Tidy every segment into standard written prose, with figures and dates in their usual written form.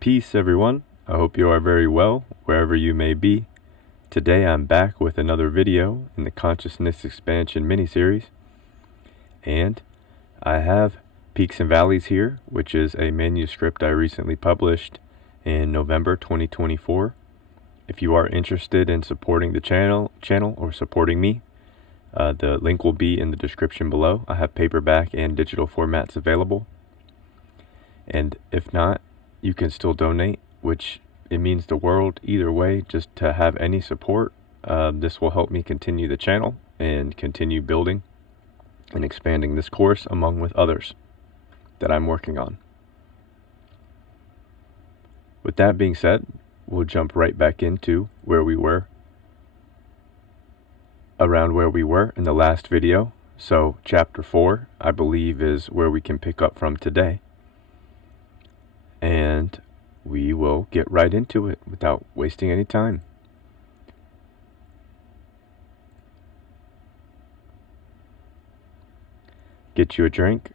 Peace, everyone. I hope you are very well, wherever you may be. Today I'm back with another video in the Consciousness Expansion mini-series. And I have Peaks and Valleys here, which is a manuscript I recently published in November 2024. If you are interested in supporting the channel or supporting me, the link will be in the description below. I have paperback and digital formats available. And if not, you can still donate, which it means the world either way, just to have any support. This will help me continue the channel and continue building and expanding this course along with others that I'm working on. With that being said, we'll jump right back into around where we were in the last video. So chapter 4, I believe, is where we can pick up from today. And we will get right into it without wasting any time. Get you a drink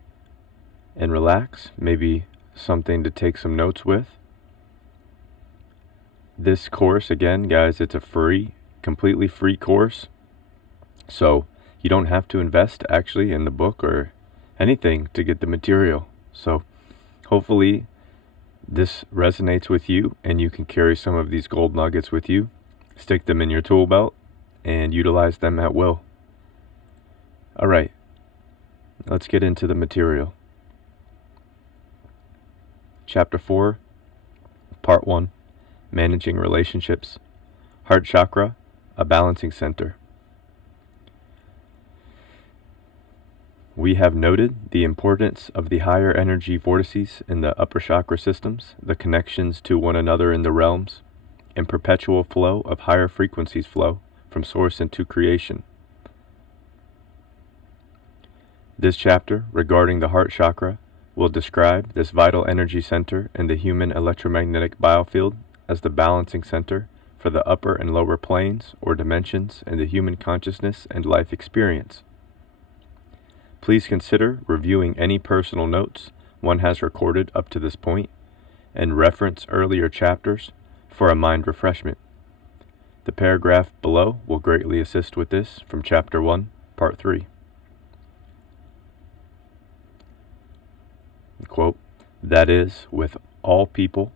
and relax, maybe something to take some notes with. This course, again, guys, it's a completely free course. So you don't have to invest actually in the book or anything to get the material. So hopefully this resonates with you and you can carry some of these gold nuggets with you, stick them in your tool belt, and utilize them at will. All right, let's get into the material. Chapter 4, Part 1, Managing Relationships. Heart Chakra, a Balancing Center. We have noted the importance of the higher energy vortices in the upper chakra systems, the connections to one another in the realms, and perpetual flow of higher frequencies flow from source into creation. This chapter regarding the heart chakra will describe this vital energy center in the human electromagnetic biofield as the balancing center for the upper and lower planes or dimensions in the human consciousness and life experience. Please consider reviewing any personal notes one has recorded up to this point and reference earlier chapters for a mind refreshment. The paragraph below will greatly assist with this from Chapter 1, Part 3. Quote, "That is, with all people,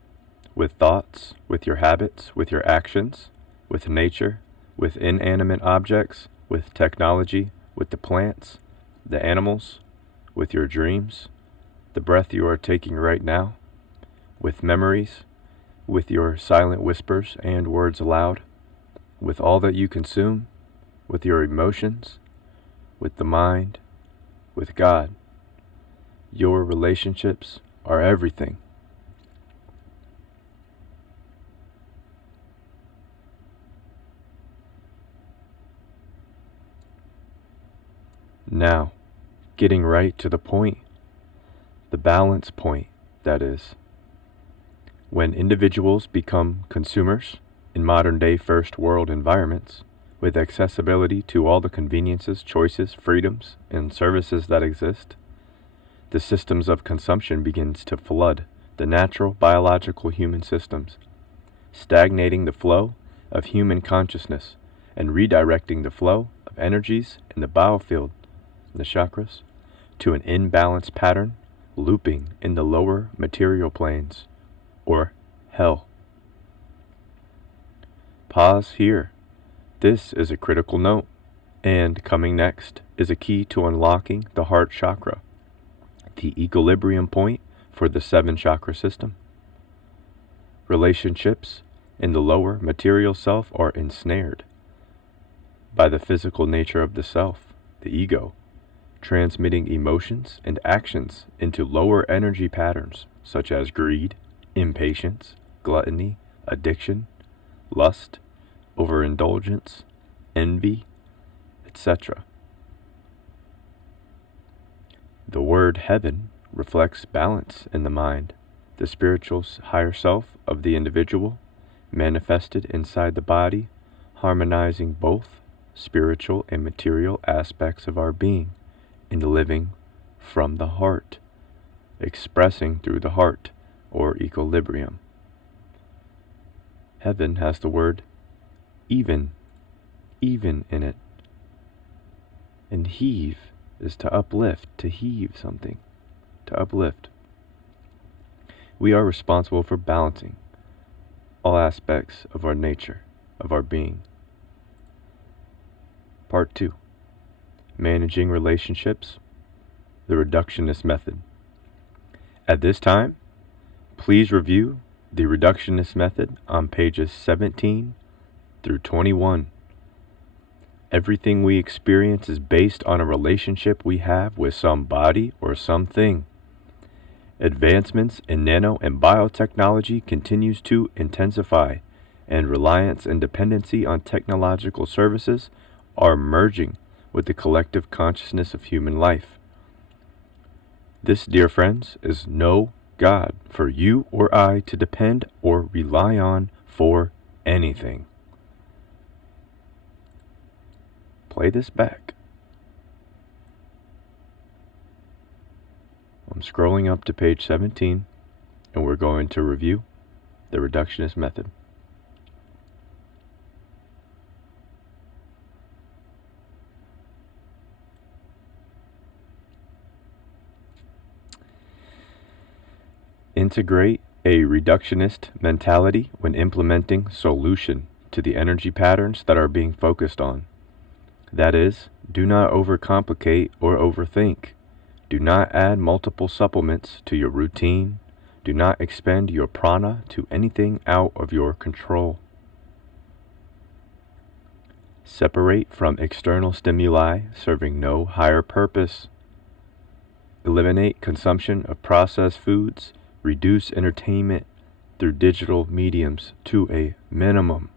with thoughts, with your habits, with your actions, with nature, with inanimate objects, with technology, with the plants, the animals, with your dreams, the breath you are taking right now, with memories, with your silent whispers and words aloud, with all that you consume, with your emotions, with the mind, with God. Your relationships are everything." Now, getting right to the point, the balance point, that is. When individuals become consumers in modern-day first world environments, with accessibility to all the conveniences, choices, freedoms, and services that exist, the systems of consumption begins to flood the natural biological human systems, stagnating the flow of human consciousness and redirecting the flow of energies in the biofield, the chakras, to an imbalanced pattern looping in the lower material planes, or hell. Pause here. This is a critical note, and coming next is a key to unlocking the heart chakra, the equilibrium point for the 7-chakra system. Relationships in the lower material self are ensnared by the physical nature of the self, the ego, transmitting emotions and actions into lower energy patterns such as greed, impatience, gluttony, addiction, lust, overindulgence, envy, etc. The word heaven reflects balance in the mind, the spiritual higher self of the individual, manifested inside the body, harmonizing both spiritual and material aspects of our being, and living from the heart, expressing through the heart, or equilibrium. heaven has the word even in it. And heave is to uplift, to heave something, to uplift. We are responsible for balancing all aspects of our nature, of our being. Part 2. Managing relationships, the reductionist method. At this time, please review the reductionist method on pages 17 through 21. Everything we experience is based on a relationship we have with somebody or something. Advancements in nano and biotechnology continues to intensify, and reliance and dependency on technological services are merging with the collective consciousness of human life. This, dear friends, is no God for you or I to depend or rely on for anything. Play this back. I'm scrolling up to page 17, and we're going to review the reductionist method. Integrate a reductionist mentality when implementing solution to the energy patterns that are being focused on. That is, do not overcomplicate or overthink. Do not add multiple supplements to your routine. Do not expend your prana to anything out of your control. Separate from external stimuli serving no higher purpose. Eliminate consumption of processed foods. Reduce entertainment through digital mediums to a minimum.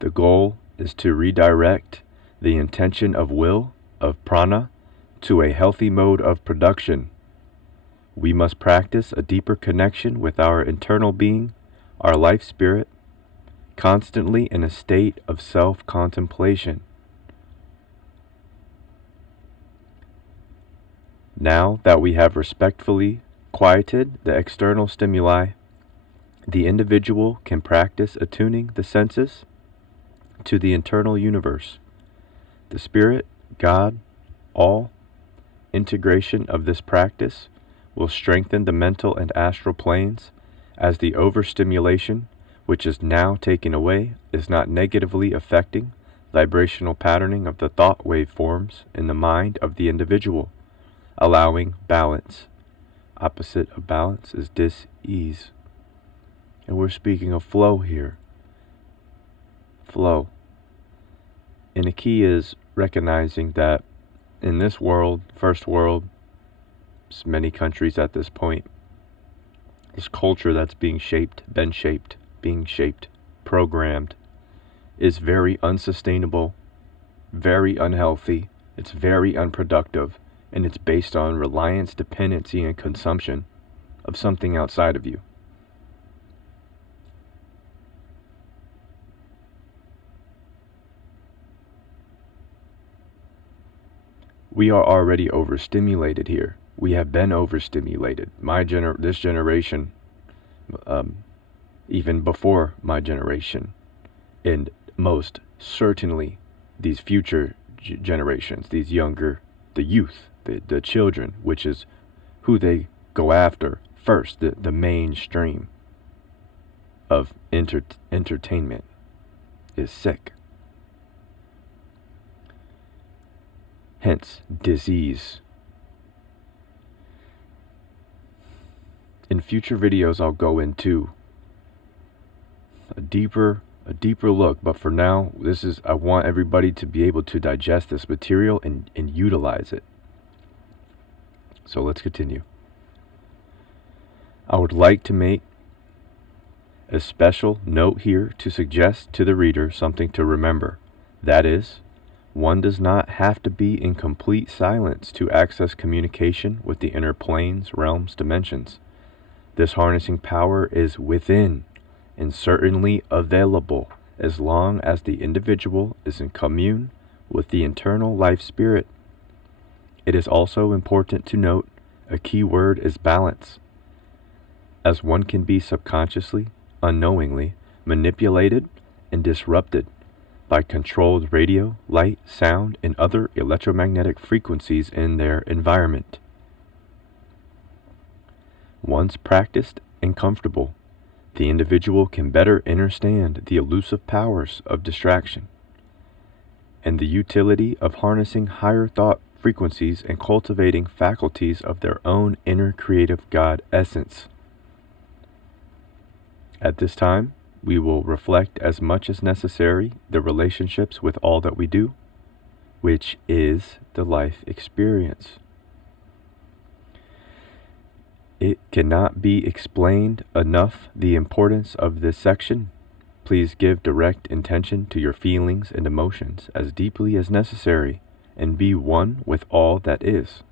The goal is to redirect the intention of will, of prana, to a healthy mode of production. We must practice a deeper connection with our internal being, our life spirit, constantly in a state of self-contemplation. Now that we have respectfully quieted the external stimuli, the individual can practice attuning the senses to the internal universe. The Spirit, God, all integration of this practice will strengthen the mental and astral planes, as the overstimulation, which is now taken away, is not negatively affecting vibrational patterning of the thought waveforms in the mind of the individual, allowing balance. Opposite of balance is dis-ease. And we're speaking of flow here. Flow. And the key is recognizing that in this world, first world, many countries at this point, this culture that's being shaped, programmed, is very unsustainable, very unhealthy, it's very unproductive, and it's based on reliance, dependency, and consumption of something outside of you. We are already overstimulated here. We have been overstimulated. This generation, even before my generation, and most certainly these future generations, these younger, the youth, the children, which is who they go after first, the mainstream of entertainment is sick. Hence, disease. In future videos, I'll go into a deeper look, but for now, I want everybody to be able to digest this material and utilize it. So let's continue. I would like to make a special note here to suggest to the reader something to remember. That is, one does not have to be in complete silence to access communication with the inner planes, realms, dimensions. This harnessing power is within and certainly available as long as the individual is in commune with the internal life spirit. It is also important to note a key word is balance, as one can be subconsciously unknowingly manipulated and disrupted by controlled radio, light, sound, and other electromagnetic frequencies in their environment. Once practiced and comfortable, the individual can better understand the elusive powers of distraction and the utility of harnessing higher thought frequencies and cultivating faculties of their own inner creative God essence. At this time, we will reflect as much as necessary the relationships with all that we do, which is the life experience. It cannot be explained enough the importance of this section. Please give direct intention to your feelings and emotions as deeply as necessary and be one with all that is.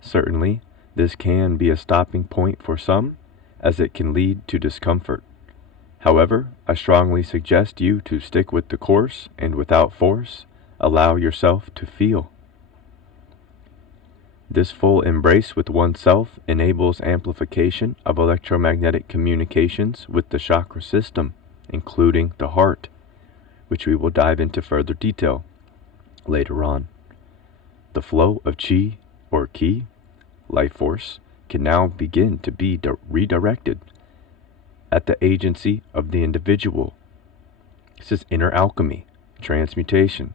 Certainly, this can be a stopping point for some, as it can lead to discomfort. However, I strongly suggest you to stick with the course and without force, allow yourself to feel. This full embrace with oneself enables amplification of electromagnetic communications with the chakra system, including the heart, which we will dive into further detail later on. The flow of chi, or ki, life force, can now begin to be redirected at the agency of the individual. This is inner alchemy, transmutation.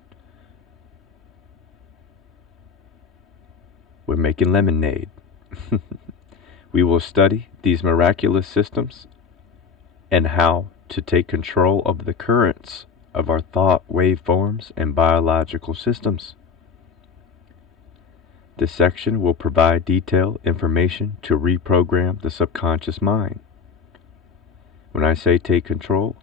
We're making lemonade. We will study these miraculous systems and how to take control of the currents of our thought waveforms and biological systems. This section will provide detailed information to reprogram the subconscious mind. When I say take control,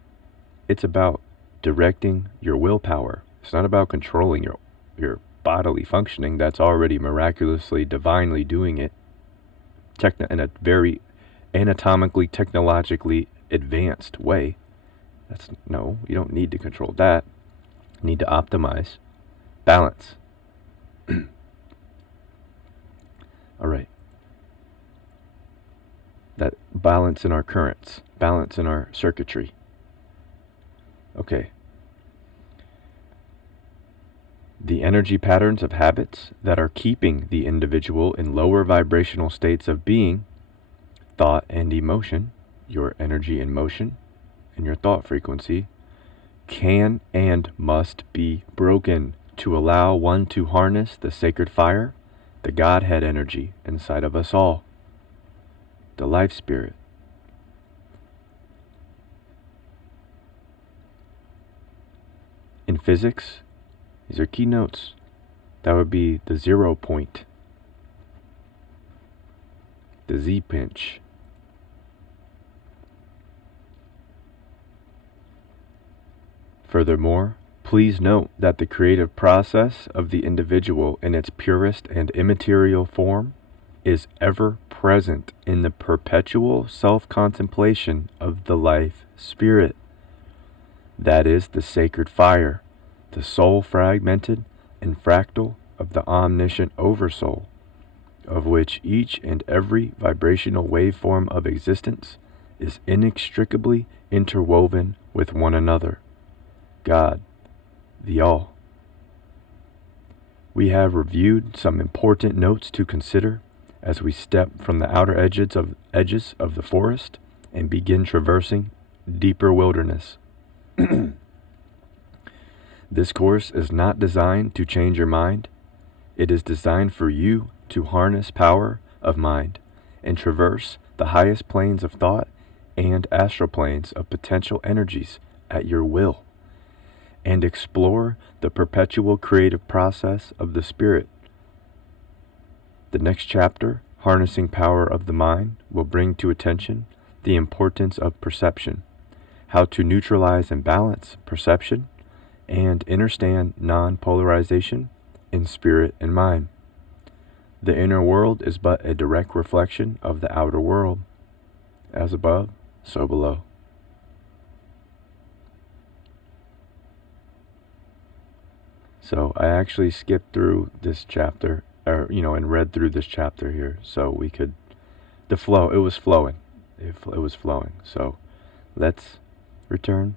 it's about directing your willpower. It's not about controlling your bodily functioning that's already miraculously, divinely doing it in a very anatomically, technologically advanced way. No, you don't need to control that. You need to optimize, balance. All right. That balance in our currents, balance in our circuitry. Okay. The energy patterns of habits that are keeping the individual in lower vibrational states of being, thought and emotion, your energy and motion, and your thought frequency, can and must be broken to allow one to harness the sacred fire, the Godhead energy inside of us all, the life spirit. In physics, these are key notes. That would be the 0 point, the Z pinch. Furthermore, please note that the creative process of the individual in its purest and immaterial form is ever present in the perpetual self-contemplation of the life spirit. That is the sacred fire, the soul fragmented and fractal of the omniscient oversoul, of which each and every vibrational waveform of existence is inextricably interwoven with one another. God, the All. We have reviewed some important notes to consider as we step from the outer edges of the forest and begin traversing deeper wilderness. This course is not designed to change your mind. It is designed for you to harness power of mind and traverse the highest planes of thought and astral planes of potential energies at your will, and explore the perpetual creative process of the spirit. The next chapter, Harnessing Power of the Mind, will bring to attention the importance of perception, how to neutralize and balance perception, and understand non-polarization in spirit and mind. The inner world is but a direct reflection of the outer world. As above, so below. So I actually skipped through this chapter, and read through this chapter here, so we could, it was flowing. It was flowing. So let's return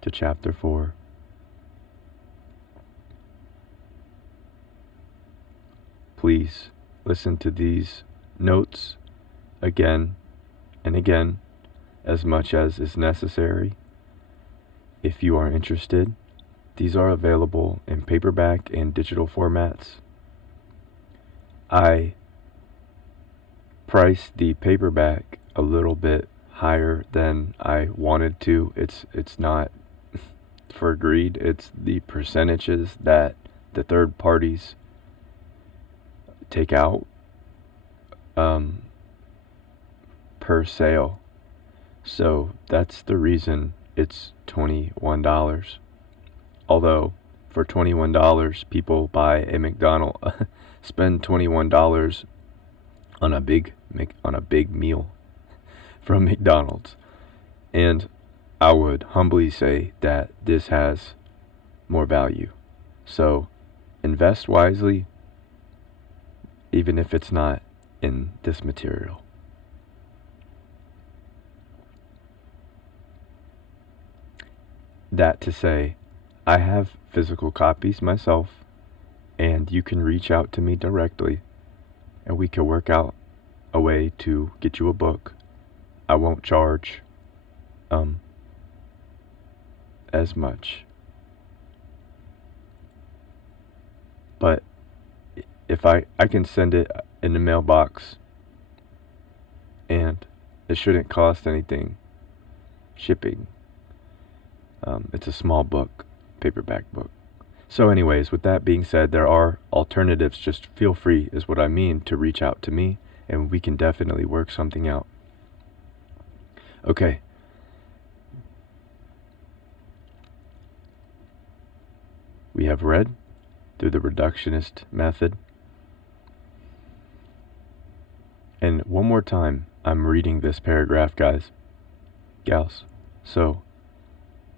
to chapter 4. Please listen to these notes again and again as much as is necessary. If you are interested, these are available in paperback and digital formats. I priced the paperback a little bit higher than I wanted to. It's not for greed. It's the percentages that the third parties take out per sale. So that's the reason it's $21. Although for $21 people buy a McDonald's spend $21 on a big meal from McDonald's. And I would humbly say that this has more value. So invest wisely, even if it's not in this material. That to say, I have physical copies myself, and you can reach out to me directly, and we can work out a way to get you a book. I won't charge as much. But if I can send it in the mailbox, and it shouldn't cost anything shipping. It's a small book, paperback book. So anyways, with that being said, there are alternatives. Just feel free, is what I mean, to reach out to me, and we can definitely work something out. Okay. We have read through the reductionist method. And one more time, I'm reading this paragraph, guys, gals. So,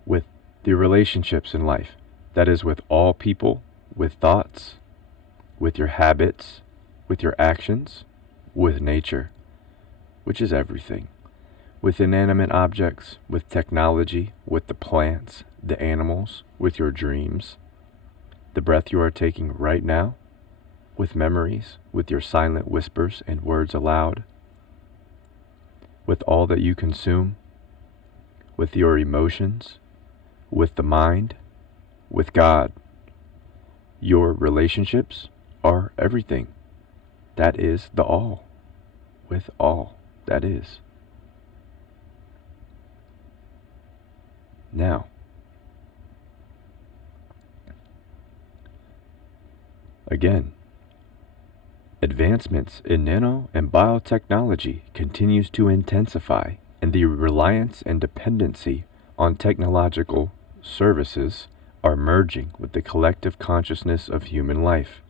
with the relationships in life, that is with all people, with thoughts, with your habits, with your actions, with nature, which is everything, with inanimate objects, with technology, with the plants, the animals, with your dreams, the breath you are taking right now, with memories, with your silent whispers and words aloud, with all that you consume, with your emotions, with the mind, with God. Your relationships are everything. That is the all. With all that is. Now, again, advancements in nano and biotechnology continues to intensify, and the reliance and dependency on technological services are merging with the collective consciousness of human life.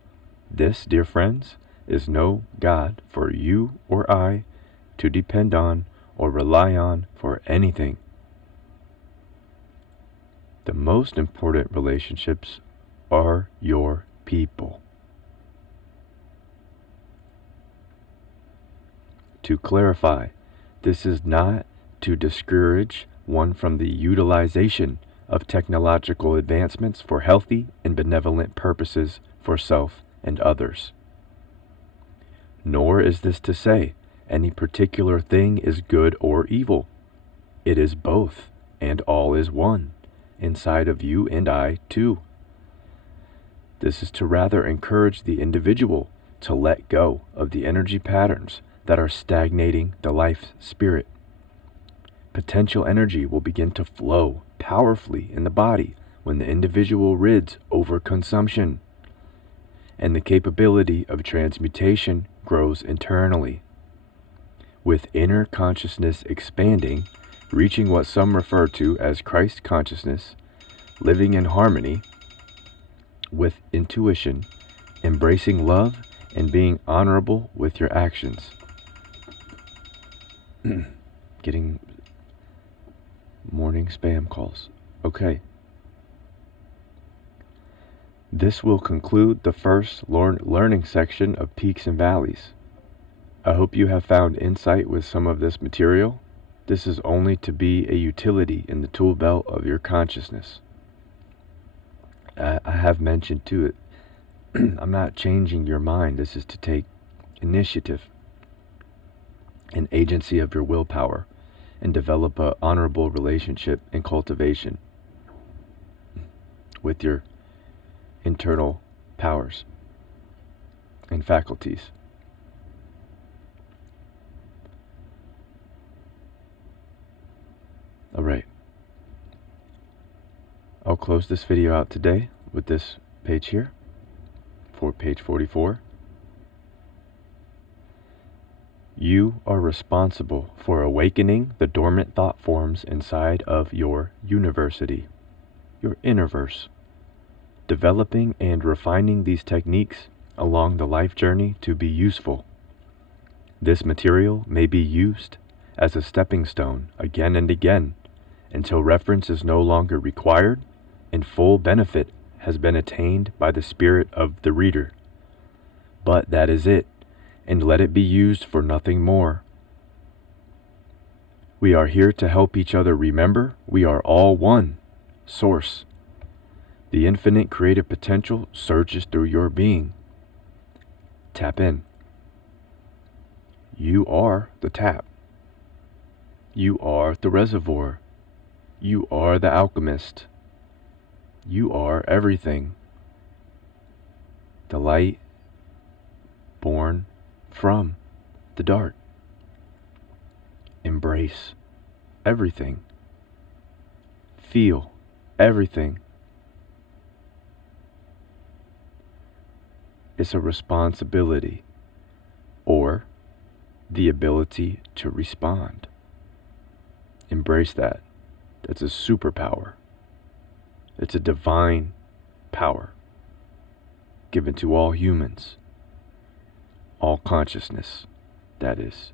This, dear friends, is no God for you or I to depend on or rely on for anything. The most important relationships are your people. To clarify, this is not to discourage one from the utilization of technological advancements for healthy and benevolent purposes for self and others. Nor is this to say any particular thing is good or evil. It is both, and all is one, inside of you and I too. This is to rather encourage the individual to let go of the energy patterns that are stagnating the life spirit. Potential energy will begin to flow powerfully in the body when the individual rids overconsumption, and the capability of transmutation grows internally. With inner consciousness expanding, reaching what some refer to as Christ consciousness, living in harmony with intuition, embracing love, and being honorable with your actions. Getting morning spam calls. Okay. This will conclude the first learning section of Peaks and Valleys. I hope you have found insight with some of this material. This is only to be a utility in the tool belt of your consciousness. I have mentioned to it, I'm not changing your mind. This is to take initiative and agency of your willpower and develop an honorable relationship and cultivation with your internal powers and faculties. All right. I'll close this video out today with this page here, for page 44. You are responsible for awakening the dormant thought forms inside of your university, your innerverse, developing and refining these techniques along the life journey to be useful. This material may be used as a stepping stone again and again until reference is no longer required and full benefit has been attained by the spirit of the reader. But that is it, and let it be used for nothing more. We are here to help each other remember we are all one source. The infinite creative potential surges through your being. Tap in. You are the tap. You are the reservoir. You are the alchemist. You are everything. The light born from the dark. Embrace everything. Feel everything. It's a responsibility, or the ability to respond. Embrace that. That's a superpower. It's a divine power given to all humans, all consciousness, that is.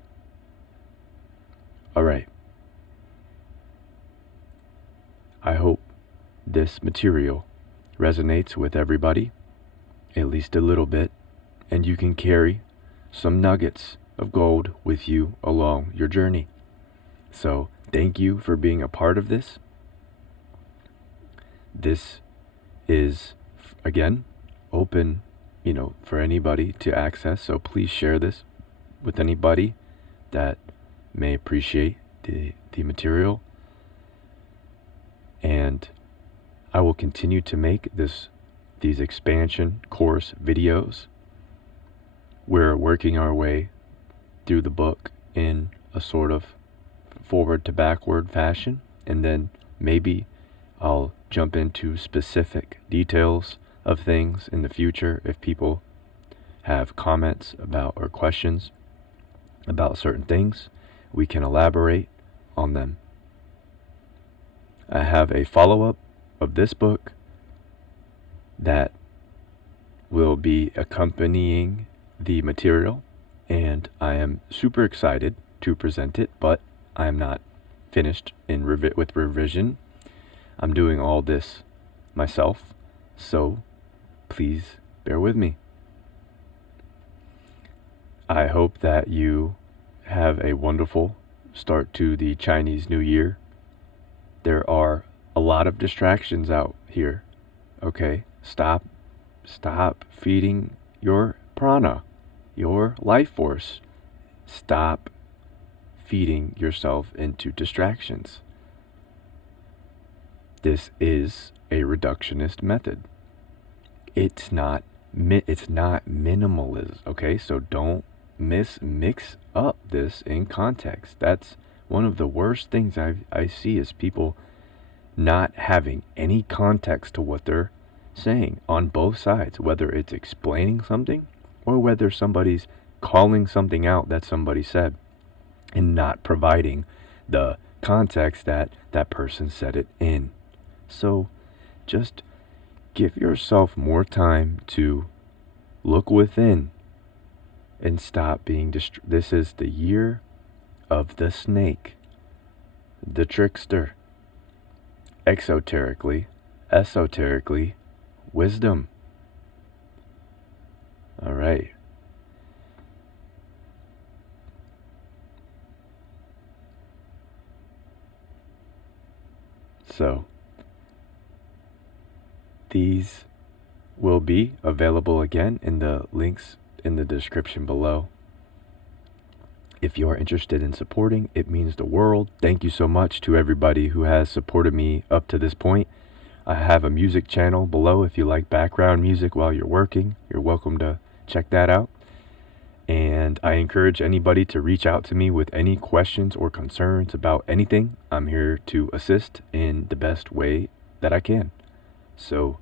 All right. I hope this material resonates with everybody, at least a little bit, and you can carry some nuggets of gold with you along your journey. So thank you for being a part of this. This is, again, open, for anybody to access. So please share this with anybody that may appreciate the material. And I will continue to make these expansion course videos. We're working our way through the book in a sort of forward to backward fashion, and then maybe I'll jump into specific details of things in the future if people have comments about or questions about certain things. We can elaborate on them. I have a follow-up of this book that will be accompanying the material, and I am super excited to present it, but I am not finished with revision. I'm doing all this myself, so please bear with me. I hope that you have a wonderful start to the Chinese New Year. There are a lot of distractions out here, okay? Stop feeding your prana, your life force. Stop feeding yourself into distractions. This is a reductionist method. It's not minimalism, okay? So don't mix up this in context. That's one of the worst things I see is people not having any context to what they're saying on both sides, whether it's explaining something or whether somebody's calling something out that somebody said and not providing the context that that person said it in. So just give yourself more time to look within and stop being This is the year of the snake, the trickster. Exoterically, esoterically, wisdom. All right. So these will be available again in the links in the description below. If you are interested in supporting, it means the world. Thank you so much to everybody who has supported me up to this point. I have a music channel below. If you like background music while you're working, you're welcome to check that out. And I encourage anybody to reach out to me with any questions or concerns about anything. I'm here to assist in the best way that I can. So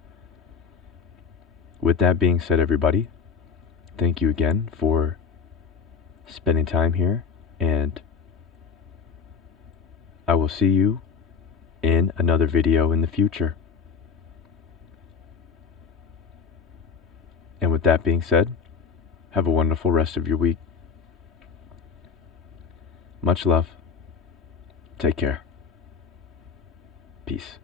with that being said, everybody, thank you again for spending time here, and I will see you in another video in the future. And with that being said, have a wonderful rest of your week. Much love. Take care. Peace.